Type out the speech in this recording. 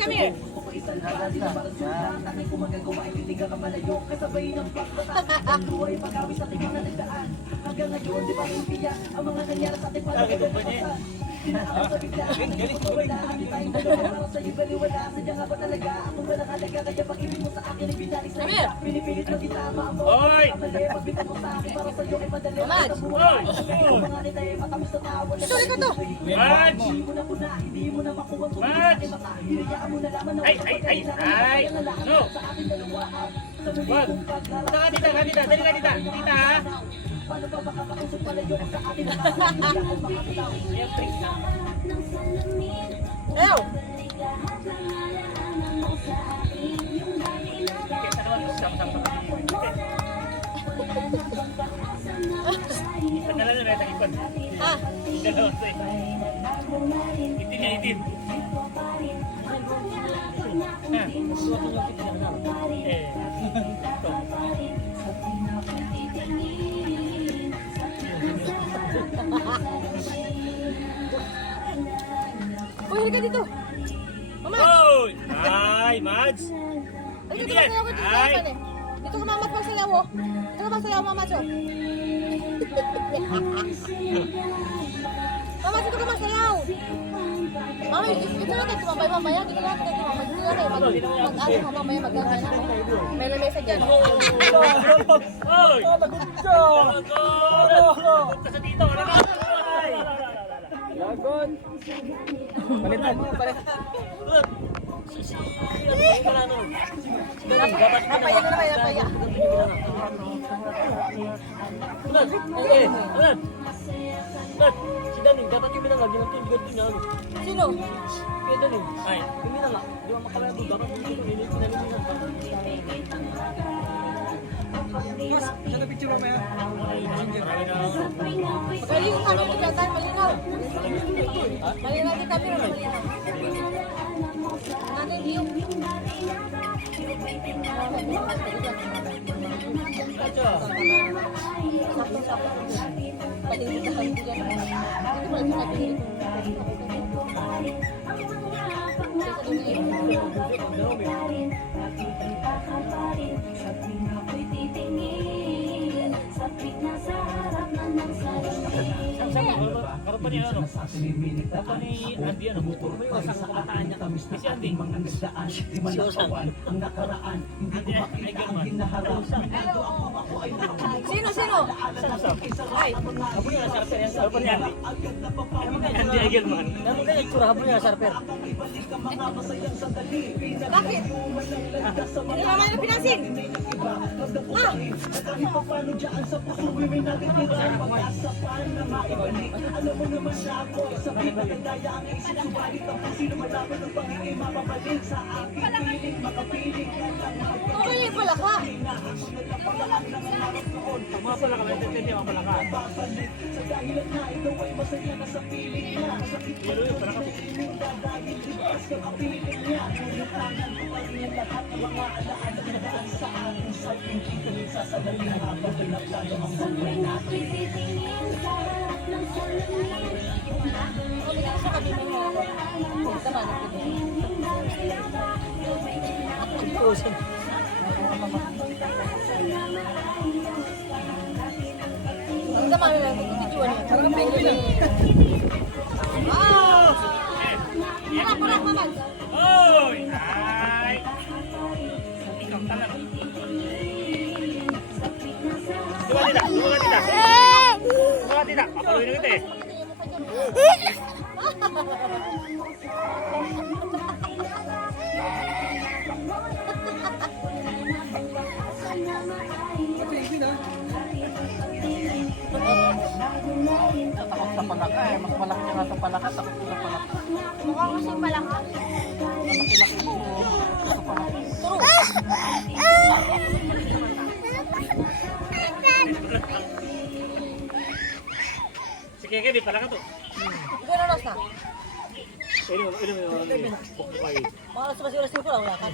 come here. Hoy! Mads! Hoy! Ito, liko to! Mads! Mads! Ay! No! Wag! Dito ka, tita! Dali ka, tita! Tita, ha? Ayaw! Pagkala na rin ang ipad. Ha? Dalawa to eh. Itin niya, itin. Ha? Eh. Ito. Uy, halika dito! Mama! Hoy! Ay, Mads! Dito Hindi ka yan! masayaw ko dito Ay! naman eh. Dito ka mamat magsayaw oh. Dito ka masayaw mama so. Mama, dito ka masayaw. Mama, dito lang tayo tumambay mamaya. Dito lang tayo tumambay. Dito lang tayo mag-ano ka mamaya mag-ano na. May lamesa dyan. Hoy! Lagot ka! Lagot ka sa dito! Lagot! Lagot! Palitan mo, palitan. Napaya ka naman, napaya. Si Daning, dapat yung binangag yung tinggot din ano. Sino? Kaya Daning, ay, yung binangag, di ba makalabo, dapat yung tinggot pinanimunan ba? Mas, sana picture mo yan. Malinaw kami dito tayo, malinaw. Malinaw din kami, malinaw. Natin yung... Karapan niya ano? Karapan ni Andy ano? May wasang kumataan niya. Si Andy. Si Osang. Andy ay German. Sino? Ay, Apo niya Sarper yan. Karapan ni Andy. Andy ay German. Namin ka itsura, habo niya, Sarper. bakit? Hindi naman yung pinansin. Ah! Okay pala ka. Mga pala ka, hindi mga pala ka. Lilo yung pala ka. Usin. Ang dama na lang, video niya. Parang penguin lang. Wow! Parak, mamad. Hoy! Ay! Ikaw talaga. Diba tita? Diba tita? Diba tita? Papaluin na kita eh. Takot sa palaka eh. Mas malaki ka sa palaka, takot sa palaka. Mukhang gusto yung palaka. Laki-laki mo. Sa palaka. Sige, di pala ka to. Ikaw na oras na. Ini mo. Mga alas 5 ko lang, wala ka.